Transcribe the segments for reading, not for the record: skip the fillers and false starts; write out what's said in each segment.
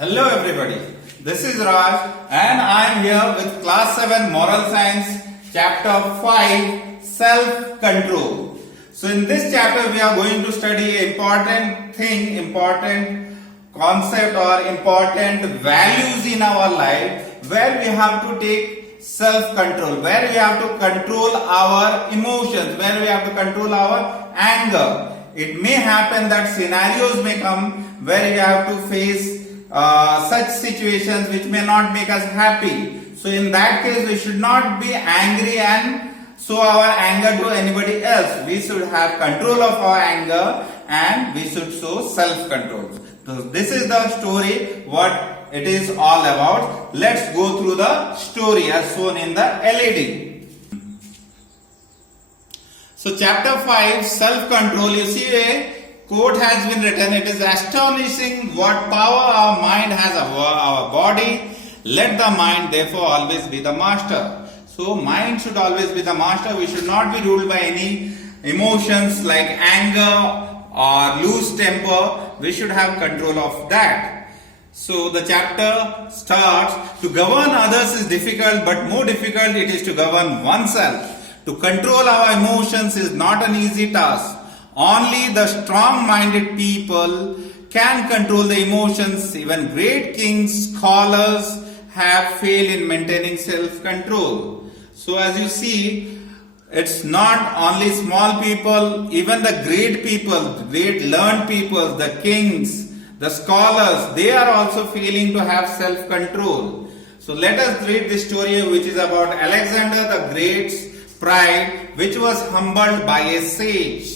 Hello everybody, this is Raj and I am here with class 7 moral science chapter 5 self-control. So in this chapter we are going to study important concept or important values in our life where we have to take self-control, where we have to control our emotions, where we have to control our anger. It may happen that scenarios may come where we have to face such situations which may not make us happy. So in that case we should not be angry and show our anger to anybody else. We should have control of our anger and we should show self-control. So this is the story, what it is all about. Let's go through the story as shown in the LED. So chapter 5 self-control, you see a quote has been written. It is astonishing what power our mind has over our body. Let the mind therefore always be the master. So mind should always be the master. We should not be ruled by any emotions like anger or loose temper. We should have control of that. So the chapter starts, to govern others is difficult, but more difficult it is to govern oneself. To control our emotions is not an easy task. Only the strong-minded people can control the emotions. Even great kings, scholars have failed in maintaining self-control. So as you see, it's not only small people, even the great people, great learned people, the kings, the scholars, they are also failing to have self-control. So let us read this story which is about Alexander the Great's pride, which was humbled by a sage.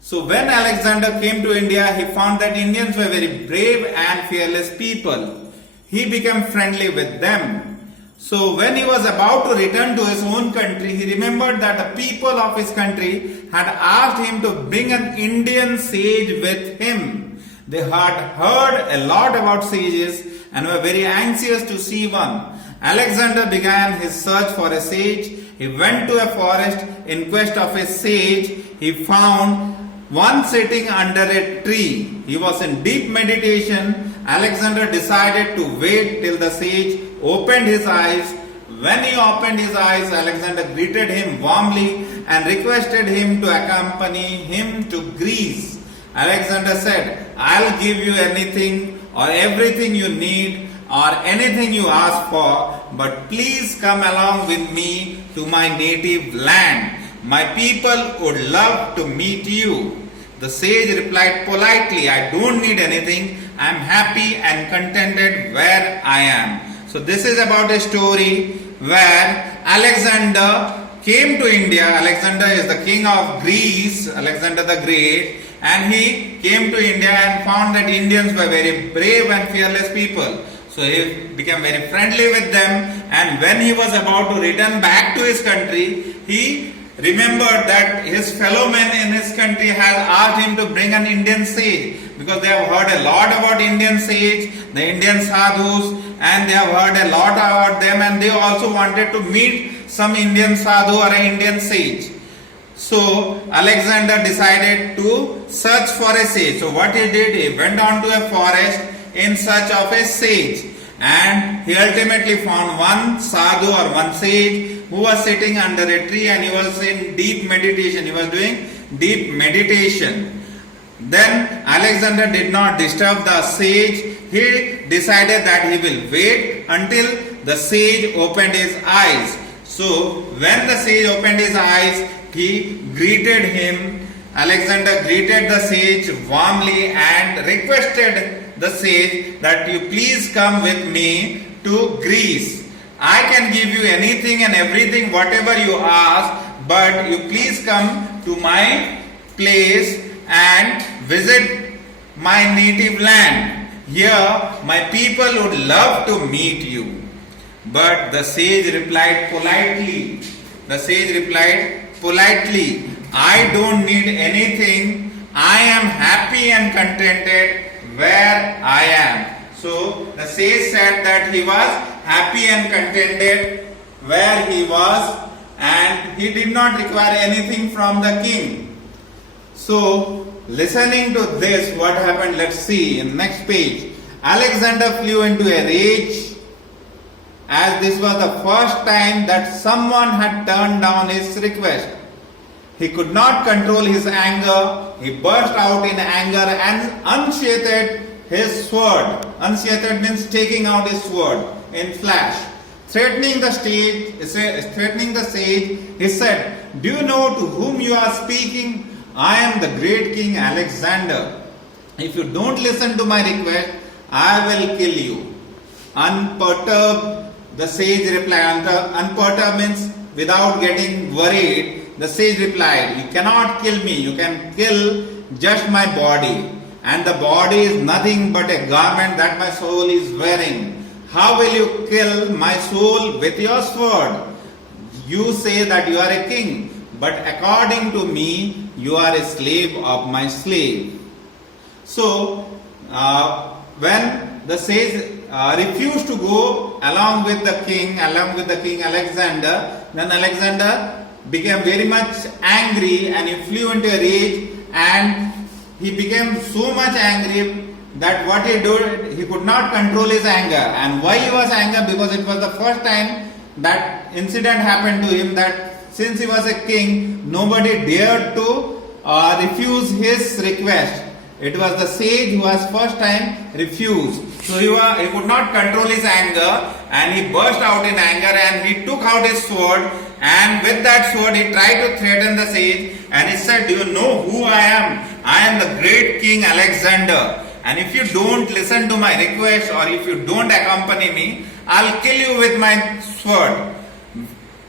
So when Alexander came to India, he found that Indians were very brave and fearless people. He became friendly with them. So when he was about to return to his own country, he remembered that the people of his country had asked him to bring an Indian sage with him. They had heard a lot about sages and were very anxious to see one. Alexander began his search for a sage. He went to a forest in quest of a sage. He found one sitting under a tree. He was in deep meditation. Alexander decided to wait till the sage opened his eyes. When he opened his eyes, Alexander greeted him warmly and requested him to accompany him to Greece. Alexander said, "I'll give you anything or everything you need or anything you ask for, but please come along with me to my native land. My people would love to meet you." The sage replied politely, "I don't need anything. I am happy and contented where I am." So this is about a story where Alexander came to India. Alexander is the king of Greece, Alexander the Great, and he came to India and found that Indians were very brave and fearless people. So he became very friendly with them, and when he was about to return back to his country, he remembered that his fellow men in his country had asked him to bring an Indian sage because they have heard a lot about Indian sage, the Indian sadhus, and they have heard a lot about them, and they also wanted to meet some Indian sadhu or an Indian sage. So Alexander decided to search for a sage. So what he did, he went on to a forest in search of a sage, and he ultimately found one sadhu or one sage who was sitting under a tree, and he was in deep meditation. He was doing deep meditation. Then Alexander did not disturb the sage. He decided that he will wait until the sage opened his eyes. So when the sage opened his eyes, he greeted him. Alexander greeted the sage warmly and requested the sage that you please come with me to Greece. I can give you anything and everything, whatever you ask, but you please come to my place and visit my native land. Here my people would love to meet you. But the sage replied politely. I don't need anything. I am happy and contented where I am. So the sage said that he was happy and contented where he was, and he did not require anything from the king. So listening to this, what happened? Let's see in next page. Alexander flew into a rage, as this was the first time that someone had turned down his request. He could not control his anger. He burst out in anger and unsheathed his sword. Unsheathed means taking out his sword in flash. Threatening the sage, he said, "Do you know to whom you are speaking? I am the great King Alexander. If you don't listen to my request, I will kill you." Unperturbed, the sage replied. Unperturbed means without getting worried. The sage replied, "You cannot kill me. You can kill just my body. And the body is nothing but a garment that my soul is wearing. How will you kill my soul with your sword? You say that you are a king, but according to me, you are a slave of my slave." So, when the sage refused to go along with the king Alexander, then Alexander became very much angry and he flew into a rage, and he became so much angry that what he did, he could not control his anger. And why he was angry? Because it was the first time that incident happened to him, that since he was a king, nobody dared to refuse his request. It was the sage who was first time refused. So he could not control his anger, and he burst out in anger and he took out his sword, and with that sword he tried to threaten the sage, and he said, "Do you know who I am? I am the great King Alexander, and if you don't listen to my request, or if you don't accompany me, I'll kill you with my sword."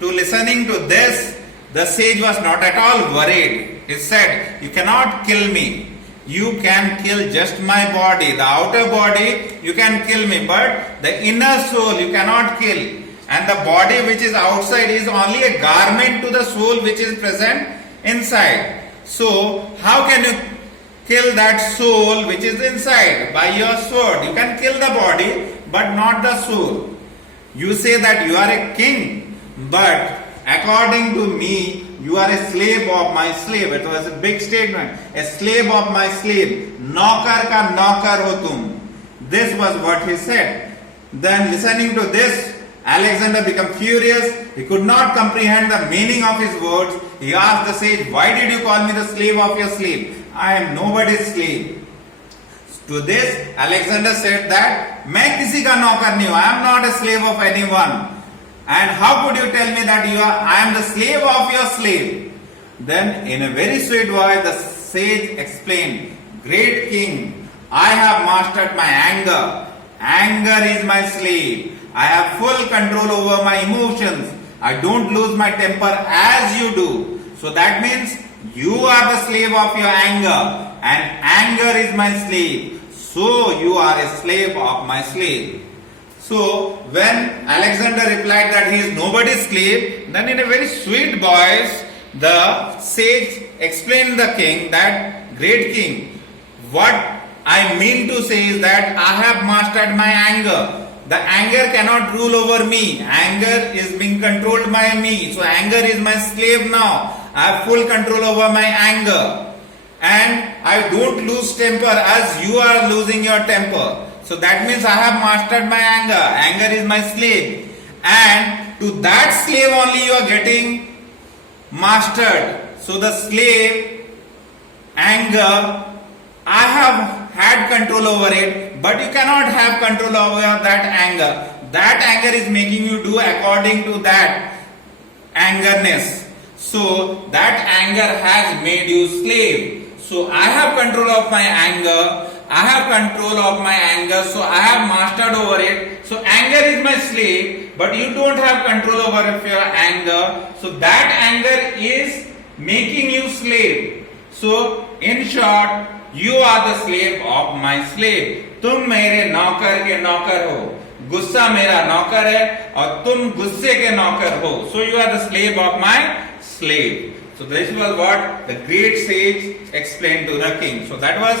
To listening to this, the sage was not at all worried. He said, "You cannot kill me. You can kill just my body. The outer body you can kill me, but the inner soul you cannot kill. And the body which is outside is only a garment to the soul which is present inside. So how can you kill that soul which is inside? By your sword. You can kill the body, but not the soul. You say that you are a king, but according to me, you are a slave of my slave." It was a big statement. A slave of my slave. Naukar ka naukar ho tum. This was what he said. Then listening to this, Alexander became furious. He could not comprehend the meaning of his words. He asked the sage, "Why did you call me the slave of your slave? I am nobody's slave." To this, Alexander said that, "मैं किसी का नौकर नहीं हूं. I am not a slave of anyone. And how could you tell me that I am the slave of your slave?" Then in a very sweet voice, the sage explained, "Great king, I have mastered my anger. Anger is my slave. I have full control over my emotions. I don't lose my temper as you do. So that means you are the slave of your anger, and anger is my slave. So you are a slave of my slave." So when Alexander replied that he is nobody's slave, then in a very sweet voice, the sage explained the king that, "Great king, what I mean to say is that I have mastered my anger. The anger cannot rule over me. Anger is being controlled by me. So anger is my slave now. I have full control over my anger. And I don't lose temper as you are losing your temper. So that means I have mastered my anger. Anger is my slave. And to that slave only you are getting mastered. So the slave, anger, I have had control over it, but you cannot have control over that anger. That anger is making you do according to that angerness. So that anger has made you slave. So I have control of my anger. I have control of my anger, so I have mastered over it. So anger is my slave, but you don't have control over your anger. So that anger is making you slave. So in short, you are the slave of my slave. तुम मेरे नौकर के नौकर हो. गुस्सा मेरा नौकर है और तुम गुस्से के नौकर हो. So you are the slave of my slave. So this was what the great sage explained to the king. So that was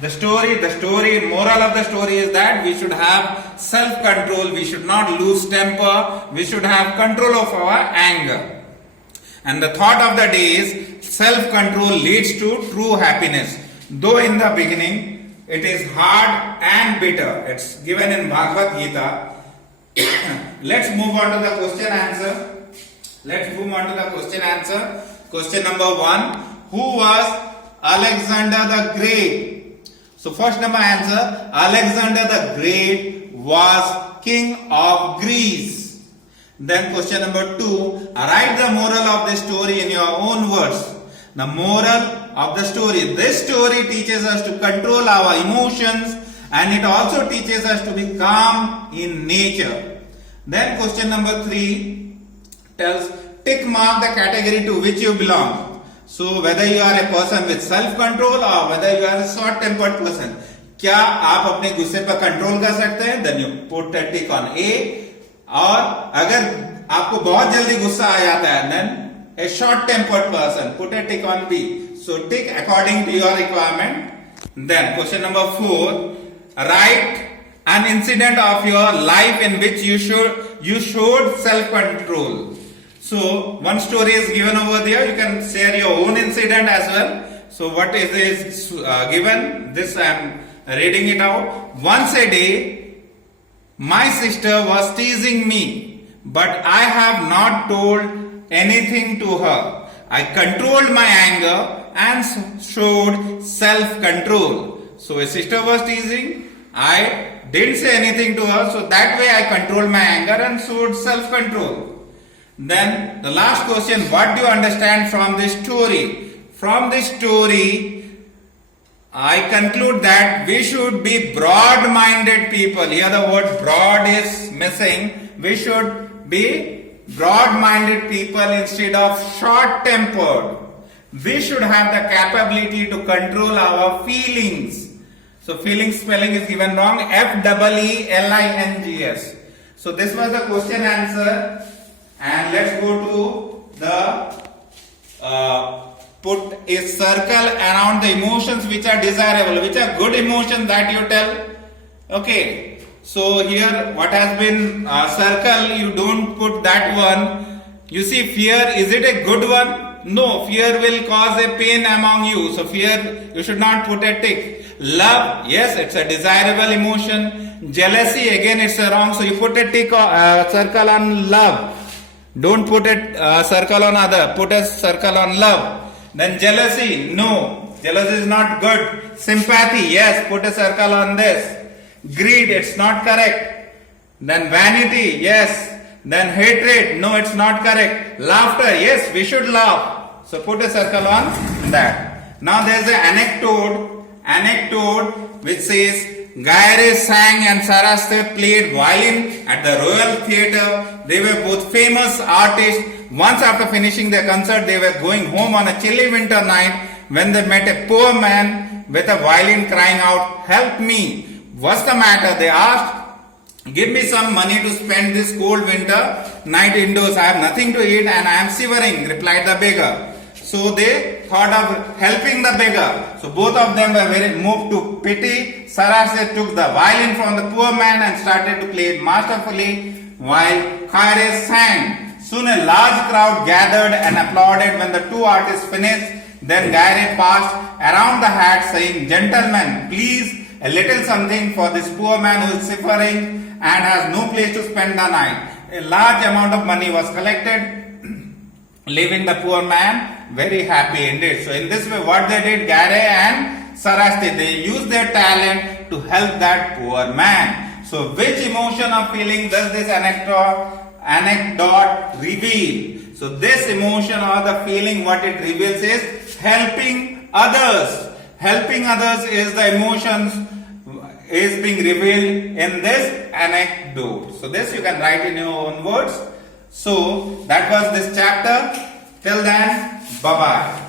the story. The story, moral of the story is that we should have self-control. We should not lose temper. We should have control of our anger. And the thought of the day is self-control leads to true happiness. Though in the beginning It is hard and bitter. It's given in Bhagavad Gita. Let's move on to the question answer. Let's move on to the question answer. Question number 1. Who was Alexander the Great? So first number answer, Alexander the Great was king of Greece. Then question number 2, write the moral of the story in your own words. The moral of the story. This story teaches us to control our emotions, and it also teaches us to be calm in nature. Then question number 3 tells, tick mark the category to which you belong. So whether you are a person with self-control or whether you are a short-tempered person. क्या आप अपने गुस्से पर control कर सकते हैं? Then you put a tick on A. और अगर आपको बहुत जल्दी गुस्सा आ जाता है, then a short-tempered person, put a tick on B. So tick according to your requirement. Then question number 4, write an incident of your life in which you showed self-control. So one story is given over there. You can share your own incident as well. So what is given? This I am reading it out. Once a day, my sister was teasing me, but I have not told anything to her. I controlled my anger and showed self-control. So a sister was teasing, I didn't say anything to her, so that way I controlled my anger and showed self-control. Then the last question, what do you understand from this story? From this story, I conclude that we should be broad-minded people. Here the word broad is missing. We should be broad-minded people instead of short-tempered. We should have the capability to control our feelings. So feelings spelling is given wrong. F-E-E-L-I-N-G-S. So this was the question answer. And let's go to the put a circle around the emotions which are desirable, which are good emotions that you tell. Okay. So here what has been circle, you don't put that one. You see fear, is it a good one? No, fear will cause a pain among you. So fear, you should not put a tick. Love, yes, it's a desirable emotion. Jealousy, again it's wrong. So you put a tick circle on love. Don't put a circle on other. Put a circle on love. Then jealousy, no. Jealousy is not good. Sympathy, yes, put a circle on this. Greed, it's not correct. Then vanity, yes. Then hatred, no, it's not correct. Laughter, yes, we should laugh. So put a circle on that. Now there is an anecdote which says, Gaire sang and Saraste played violin at the Royal Theatre. They were both famous artists. Once after finishing their concert, they were going home on a chilly winter night when they met a poor man with a violin crying out, help me. What's the matter? They asked. Give me some money to spend this cold winter night indoors. I have nothing to eat and I am shivering, replied the beggar. So they thought of helping the beggar. So both of them were very moved to pity. Saraste took the violin from the poor man and started to play it masterfully while Kaire sang. Soon a large crowd gathered and applauded when the two artists finished. Then Gaire passed around the hat saying, Gentlemen, please a little something for this poor man who is suffering and has no place to spend the night. A large amount of money was collected, leaving the poor man very happy indeed. So in this way, what they did, Gaire and Saraste, they used their talent to help that poor man. So which emotion or feeling does this anecdote reveal? So this emotion or the feeling, what it reveals is helping others. Helping others is the emotions is being revealed in this anecdote. So this you can write in your own words. So that was this chapter. Till then, bye-bye.